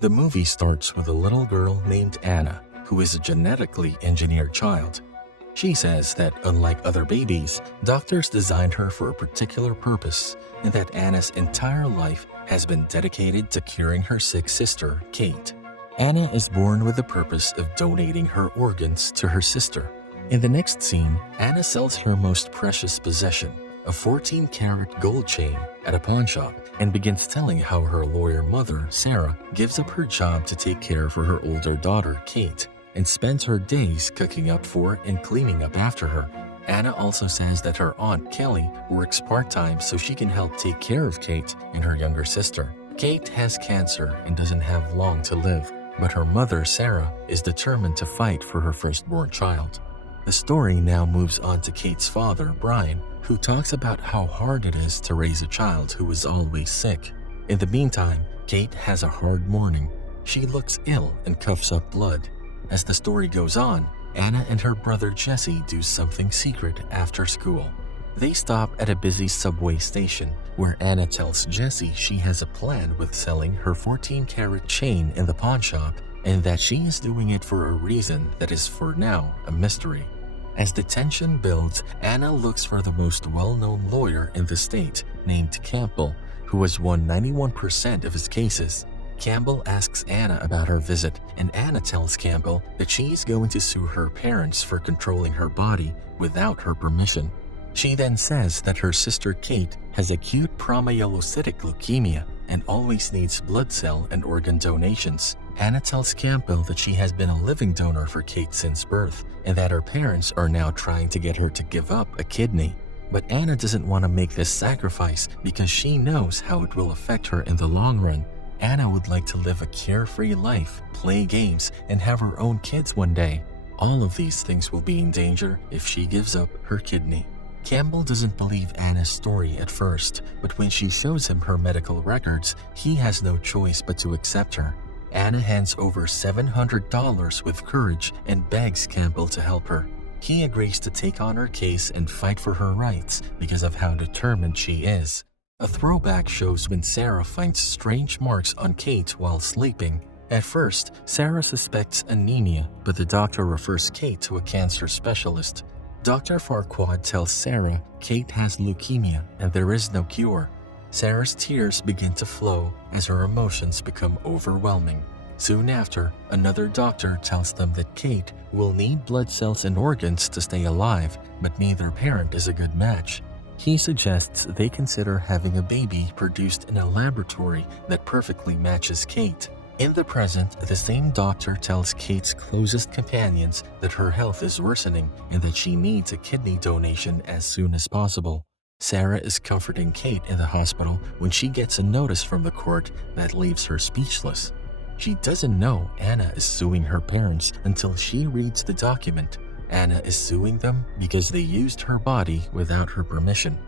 The movie starts with a little girl named Anna, who is a genetically engineered child. She says that unlike other babies, doctors designed her for a particular purpose, and that Anna's entire life has been dedicated to curing her sick sister, Kate. Anna is born with the purpose of donating her organs to her sister. In the next scene, Anna sells her most precious possession, a 14-karat gold chain, at a pawn shop and begins telling how her lawyer mother, Sarah, gives up her job to take care of her older daughter, Kate, and spends her days cooking up for and cleaning up after her. Anna also says that her aunt, Kelly, works part-time so she can help take care of Kate and her younger sister. Kate has cancer and doesn't have long to live, but her mother, Sarah, is determined to fight for her firstborn child. The story now moves on to Kate's father, Brian, who talks about how hard it is to raise a child who is always sick. In the meantime, Kate has a hard morning. She looks ill and coughs up blood. As the story goes on, Anna and her brother Jesse do something secret after school. They stop at a busy subway station where Anna tells Jesse she has a plan with selling her 14-karat chain in the pawn shop and that she is doing it for a reason that is for now a mystery. As the tension builds, Anna looks for the most well-known lawyer in the state named Campbell, who has won 91% of his cases. Campbell asks Anna about her visit, and Anna tells Campbell that she is going to sue her parents for controlling her body without her permission. She then says that her sister Kate has acute promyelocytic leukemia and always needs blood cell and organ donations. Anna tells Campbell that she has been a living donor for Kate since birth and that her parents are now trying to get her to give up a kidney. But Anna doesn't want to make this sacrifice because she knows how it will affect her in the long run. Anna would like to live a carefree life, play games, and have her own kids one day. All of these things will be in danger if she gives up her kidney. Campbell doesn't believe Anna's story at first, but when she shows him her medical records, he has no choice but to accept her. Anna hands over $700 with courage and begs Campbell to help her. He agrees to take on her case and fight for her rights because of how determined she is. A throwback shows when Sarah finds strange marks on Kate while sleeping. At first, Sarah suspects anemia, but the doctor refers Kate to a cancer specialist. Dr. Farquaad tells Sarah Kate has leukemia and there is no cure. Sarah's tears begin to flow as her emotions become overwhelming. Soon after, another doctor tells them that Kate will need blood cells and organs to stay alive, but neither parent is a good match. He suggests they consider having a baby produced in a laboratory that perfectly matches Kate. In the present, the same doctor tells Kate's closest companions that her health is worsening and that she needs a kidney donation as soon as possible. Sarah is comforting Kate in the hospital when she gets a notice from the court that leaves her speechless. She doesn't know Anna is suing her parents until she reads the document. Anna is suing them because they used her body without her permission.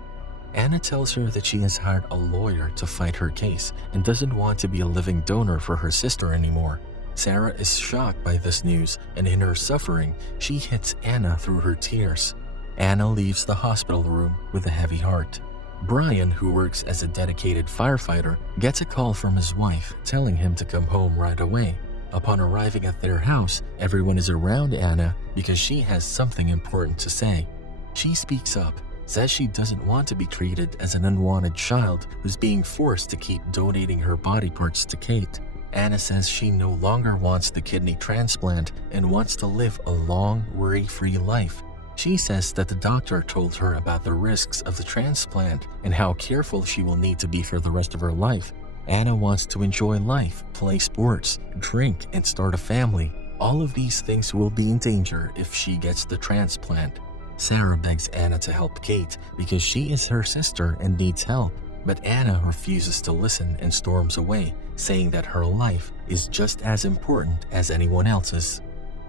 Anna tells her that she has hired a lawyer to fight her case and doesn't want to be a living donor for her sister anymore. Sarah is shocked by this news, and in her suffering, she hits Anna through her tears. Anna leaves the hospital room with a heavy heart. Brian, who works as a dedicated firefighter, gets a call from his wife telling him to come home right away. Upon arriving at their house, everyone is around Anna because she has something important to say. She speaks up, says she doesn't want to be treated as an unwanted child who's being forced to keep donating her body parts to Kate. Anna says she no longer wants the kidney transplant and wants to live a long, worry-free life. She says that the doctor told her about the risks of the transplant and how careful she will need to be for the rest of her life. Anna wants to enjoy life, play sports, drink, and start a family. All of these things will be in danger if she gets the transplant. Sarah begs Anna to help Kate because she is her sister and needs help, but Anna refuses to listen and storms away, saying that her life is just as important as anyone else's.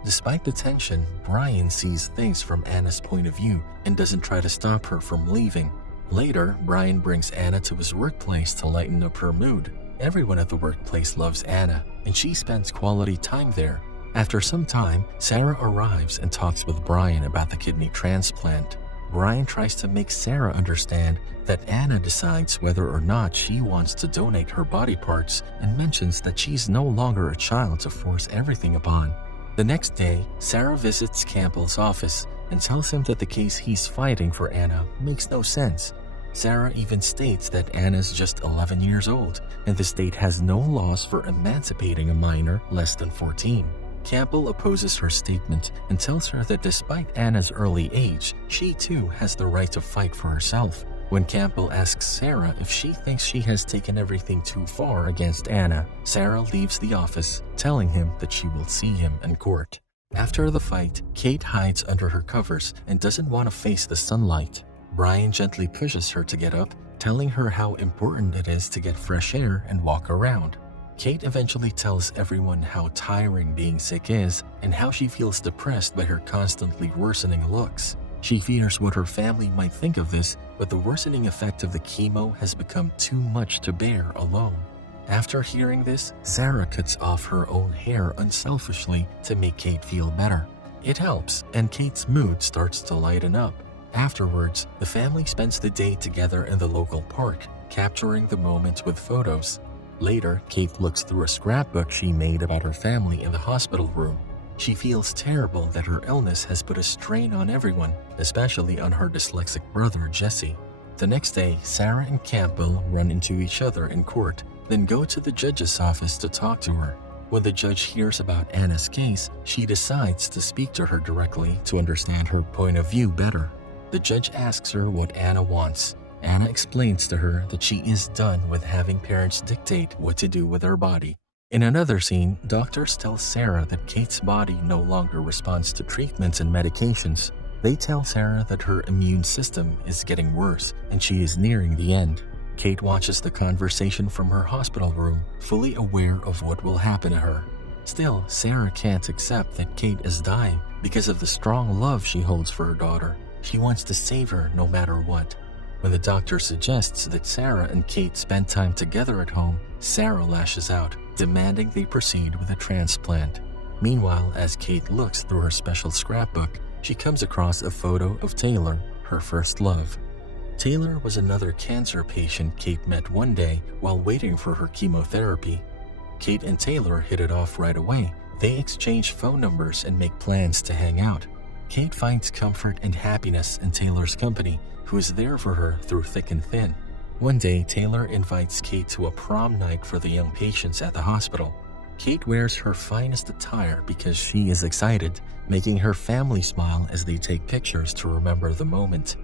Despite the tension, Brian sees things from Anna's point of view and doesn't try to stop her from leaving. Later, Brian brings Anna to his workplace to lighten up her mood. Everyone at the workplace loves Anna, and she spends quality time there. After some time, Sarah arrives and talks with Brian about the kidney transplant. Brian tries to make Sarah understand that Anna decides whether or not she wants to donate her body parts and mentions that she's no longer a child to force everything upon. The next day, Sarah visits Campbell's office and tells him that the case he's fighting for Anna makes no sense. Sarah even states that Anna's just 11 years old and the state has no laws for emancipating a minor less than 14. Campbell opposes her statement and tells her that despite Anna's early age, she too has the right to fight for herself. When Campbell asks Sarah if she thinks she has taken everything too far against Anna, Sarah leaves the office, telling him that she will see him in court. After the fight, Kate hides under her covers and doesn't want to face the sunlight. Brian gently pushes her to get up, telling her how important it is to get fresh air and walk around. Kate eventually tells everyone how tiring being sick is and how she feels depressed by her constantly worsening looks. She fears what her family might think of this, but the worsening effect of the chemo has become too much to bear alone. After hearing this, Sarah cuts off her own hair unselfishly to make Kate feel better. It helps, and Kate's mood starts to lighten up. Afterwards, the family spends the day together in the local park, capturing the moment with photos. Later, Kate looks through a scrapbook she made about her family in the hospital room. She feels terrible that her illness has put a strain on everyone, especially on her dyslexic brother Jesse. The next day, Sarah and Campbell run into each other in court, then go to the judge's office to talk to her. When the judge hears about Anna's case, she decides to speak to her directly to understand her point of view better. The judge asks her what Anna wants. Anna explains to her that she is done with having parents dictate what to do with her body. In another scene, doctors tell Sarah that Kate's body no longer responds to treatments and medications. They tell Sarah that her immune system is getting worse and she is nearing the end. Kate watches the conversation from her hospital room, fully aware of what will happen to her. Still, Sarah can't accept that Kate is dying because of the strong love she holds for her daughter. She wants to save her no matter what. When the doctor suggests that Sarah and Kate spend time together at home, Sarah lashes out, demanding they proceed with a transplant. Meanwhile, as Kate looks through her special scrapbook, she comes across a photo of Taylor, her first love. Taylor was another cancer patient Kate met one day while waiting for her chemotherapy. Kate and Taylor hit it off right away. They exchange phone numbers and make plans to hang out. Kate finds comfort and happiness in Taylor's company, who is there for her through thick and thin. One day, Taylor invites Kate to a prom night for the young patients at the hospital. Kate wears her finest attire because she is excited, making her family smile as they take pictures to remember the moment.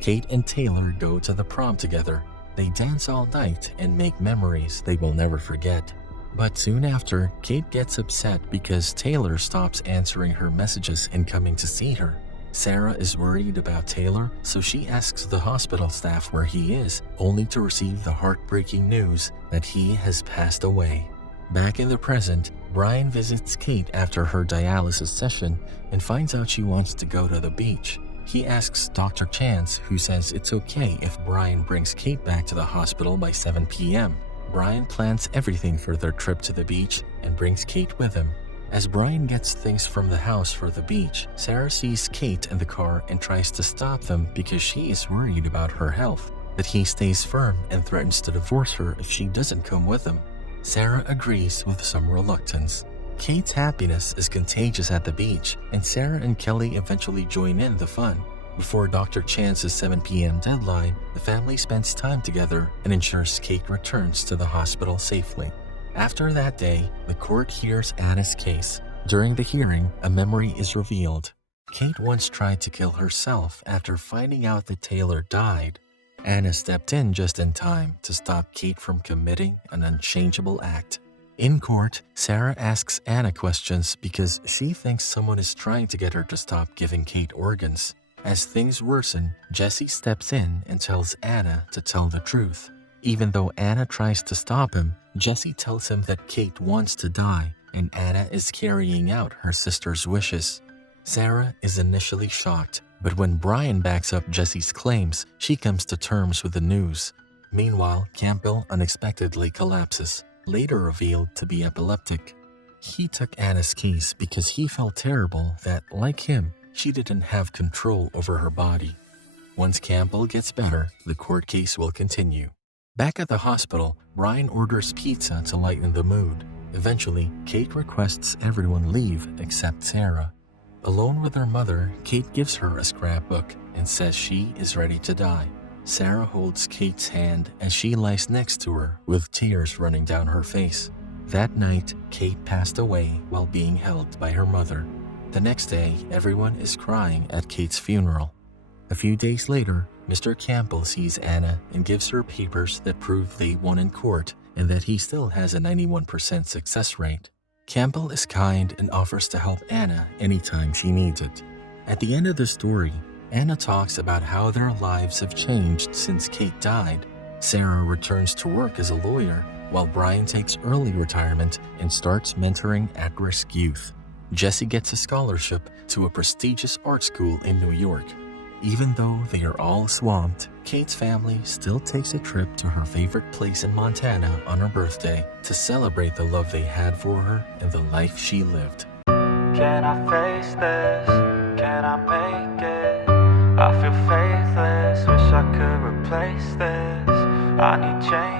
Kate and Taylor go to the prom together. They dance all night and make memories they will never forget. But soon after, Kate gets upset because Taylor stops answering her messages and coming to see her. Sarah is worried about Taylor, so she asks the hospital staff where he is, only to receive the heartbreaking news that he has passed away. Back in the present, Brian visits Kate after her dialysis session and finds out she wants to go to the beach. He asks Dr. Chance, who says it's okay if Brian brings Kate back to the hospital by 7 p.m. Brian plans everything for their trip to the beach and brings Kate with him. As Brian gets things from the house for the beach, Sarah sees Kate in the car and tries to stop them because she is worried about her health, but he stays firm and threatens to divorce her if she doesn't come with him. Sarah agrees with some reluctance. Kate's happiness is contagious at the beach, and Sarah and Kelly eventually join in the fun. Before Dr. Chance's 7 p.m. deadline, the family spends time together and ensures Kate returns to the hospital safely. After that day, the court hears Anna's case. During the hearing, a memory is revealed. Kate once tried to kill herself after finding out that Taylor died. Anna stepped in just in time to stop Kate from committing an unchangeable act. In court, Sarah asks Anna questions because she thinks someone is trying to get her to stop giving Kate organs. As things worsen, Jesse steps in and tells Anna to tell the truth. Even though Anna tries to stop him, Jesse tells him that Kate wants to die and Anna is carrying out her sister's wishes. Sarah is initially shocked, but when Brian backs up Jesse's claims, she comes to terms with the news. Meanwhile, Campbell unexpectedly collapses, later revealed to be epileptic. He took Anna's case because he felt terrible that, like him, she didn't have control over her body. Once Campbell gets better, the court case will continue. Back at the hospital, Brian orders pizza to lighten the mood. Eventually, Kate requests everyone leave except Sarah. Alone with her mother, Kate gives her a scrapbook and says she is ready to die. Sarah holds Kate's hand as she lies next to her with tears running down her face. That night, Kate passed away while being held by her mother. The next day, everyone is crying at Kate's funeral. A few days later, Mr. Campbell sees Anna and gives her papers that prove they won in court and that he still has a 91% success rate. Campbell is kind and offers to help Anna anytime she needs it. At the end of the story, Anna talks about how their lives have changed since Kate died. Sarah returns to work as a lawyer, while Brian takes early retirement and starts mentoring at-risk youth. Jesse gets a scholarship to a prestigious art school in New York. Even though they are all swamped, Kate's family still takes a trip to her favorite place in Montana on her birthday to celebrate the love they had for her and the life she lived. Can I face this? Can I make it? I feel faithless, wish I could replace this. I need change.